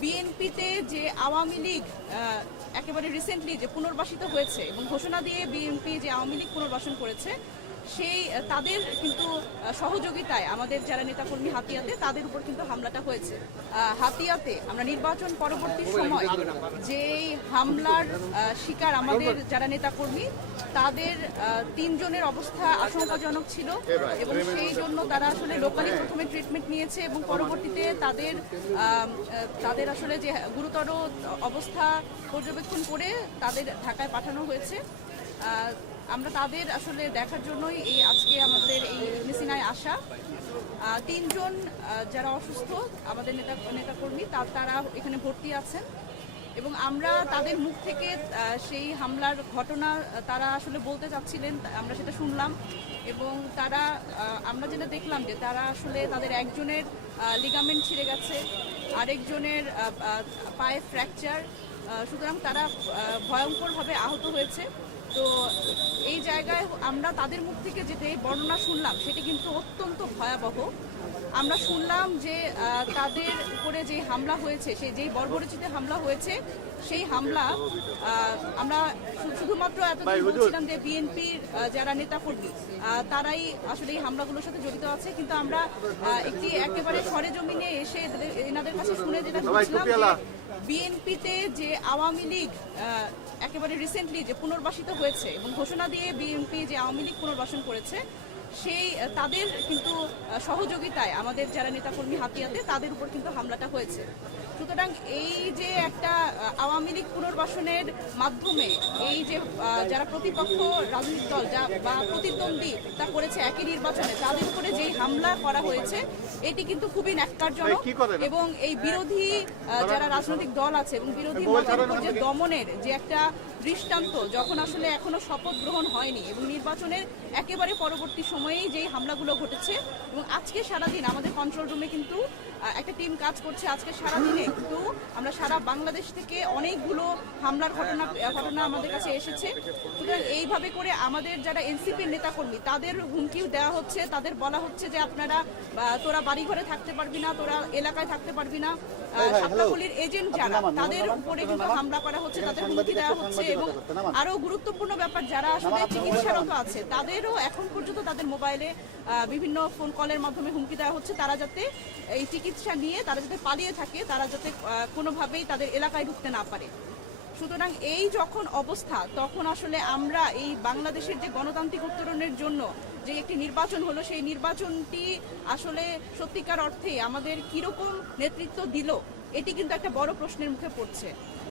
বিএনপিতে যে আওয়ামী লীগ একেবারে রিসেন্টলি যে পুনর্বাসিত হয়েছে এবং ঘোষণা দিয়ে বিএনপি যে আওয়ামী লীগ পুনর্বাসন করেছে সেই তাদের কিন্তু সহযোগিতায় আমাদের যারা নেতাকর্মী হাতিয়াতে তাদের উপর কিন্তু হামলাটা হয়েছে। হাতিয়াতে আমরা নির্বাচন পরবর্তী সময় যেই হামলার শিকার আমাদের যারা নেতাকর্মী তাদের 3 জনের অবস্থা আশঙ্কাজনক ছিল এবং সেই জন্য তারা আসলে লোকালি প্রথমে ট্রিটমেন্ট নিয়েছে এবং পরবর্তীতে তাদের আসলে যে গুরুতর অবস্থা পর্যবেক্ষণ করে তাদের ঢাকায় পাঠানো হয়েছে। আমরা তাদের আসলে দেখার জন্যই এই আজকে আমাদের এই মেসিনায় আসা। 3 জন যারা অসুস্থ আমাদের নেতাকর্মী তারা এখানে ভর্তি আছেন এবং আমরা তাদের মুখ থেকে সেই হামলার ঘটনা তারা আসলে বলতে চাচ্ছিলেন, আমরা সেটা শুনলাম এবং আমরা যেটা দেখলাম যে তারা আসলে তাদের একজনের লিগামেন্ট ছিঁড়ে গেছে, আরেকজনের পায়ে ফ্র্যাকচার, সুতরাং তারা ভয়ঙ্করভাবে আহত হয়েছে। তো এই জায়গায় আমরা তাদের মুখ থেকে যেটা বর্ণনা শুনলাম সেটি কিন্তু অত্যন্ত ভয়াবহ। আমরা শুনলাম যে তাদের উপরে যে হামলা হয়েছে, যেই বর্বরচিত হামলা হয়েছে সেই হামলা আমরা শুধুমাত্র এতদিন বলছিলাম যে বিএনপির যারা নেতাকর্মী তারাই আসলে এই হামলাগুলোর সাথে জড়িত আছে, কিন্তু আমরা একেবারে সরেজমিনে এসে এনাদের কাছে শুনে যেটা শুনছিলাম বিএনপিতে যে আওয়ামী লীগ একেবারে রিসেন্টলি যে পুনর্বাসিত হয়েছে এবং ঘোষণা দিয়ে বিএনপি যে আওয়ামী লীগ পুনর্বাসন করেছে সেই তাদের কিন্তু সহযোগিতায় আমাদের যারা নেতাকর্মী হাতিয়াতে তাদের উপর কিন্তু হামলাটা হয়েছে। সুতরাং এই যে একটা আওয়ামী লীগ পুনর্বাসনের মাধ্যমে এই যে যারা প্রতিপক্ষ রাজনৈতিক দল বা প্রতিদ্বন্দ্বী তা করেছে একই নির্বাচনে তাদের উপরে যেই হামলা করা হয়েছে এটি কিন্তু খুবই ন্যাক্কারজনক এবং এই বিরোধী যারা রাজনৈতিক দল আছে এবং বিরোধী মতামত যে দমনের যে একটা দৃষ্টান্ত যখন আসলে এখনো শপথ গ্রহণ হয়নি এবং নির্বাচনের একেবারে পরবর্তী সময়েই যেই হামলাগুলো ঘটেছে এবং আজকে সারাদিন আমাদের কন্ট্রোল রুমে কিন্তু একটা টিম কাজ করছে। আজকে সারাদিনে কিন্তু আমরা সারা বাংলাদেশ থেকে অনেকগুলো হামলার ঘটনা আমাদের কাছে এসেছে। সুতরাং এইভাবে করে আমাদের যারা এনসিপির নেতাকর্মী তাদের হুমকিও দেওয়া হচ্ছে, তাদের বলা হচ্ছে যে তোরা বাড়িঘরে থাকতে পারবি না, তোরা এলাকায় থাকতে পারবি না। সাতটাপল্লীর এজেন্ট যারা তাদের উপরে কিন্তু হামলা করা হচ্ছে, তাদের হুমকি দেওয়া হচ্ছে এবং আরো গুরুত্বপূর্ণ ব্যাপার যারা আসলে চিকিৎসারত আছে তাদেরও এখন পর্যন্ত তাদের মোবাইলে বিভিন্ন ফোন কলের মাধ্যমে হুমকি দেওয়া হচ্ছে তারা যাতে এই চিকিৎসা নিয়ে তারা যাতে পালিয়ে থাকে, তারা যাতে কোনোভাবেই তাদের এলাকায় ঢুকতে না পারে। সুতরাং এই যখন অবস্থা তখন আসলে আমরা এই বাংলাদেশের যে গণতান্ত্রিক উত্তরণের জন্য যে একটি নির্বাচন হলো সেই নির্বাচনটি আসলে সত্যিকার অর্থে আমাদের কিরকম নেতৃত্ব দিল এটি কিন্তু একটা বড় প্রশ্নের মুখে পড়ছে।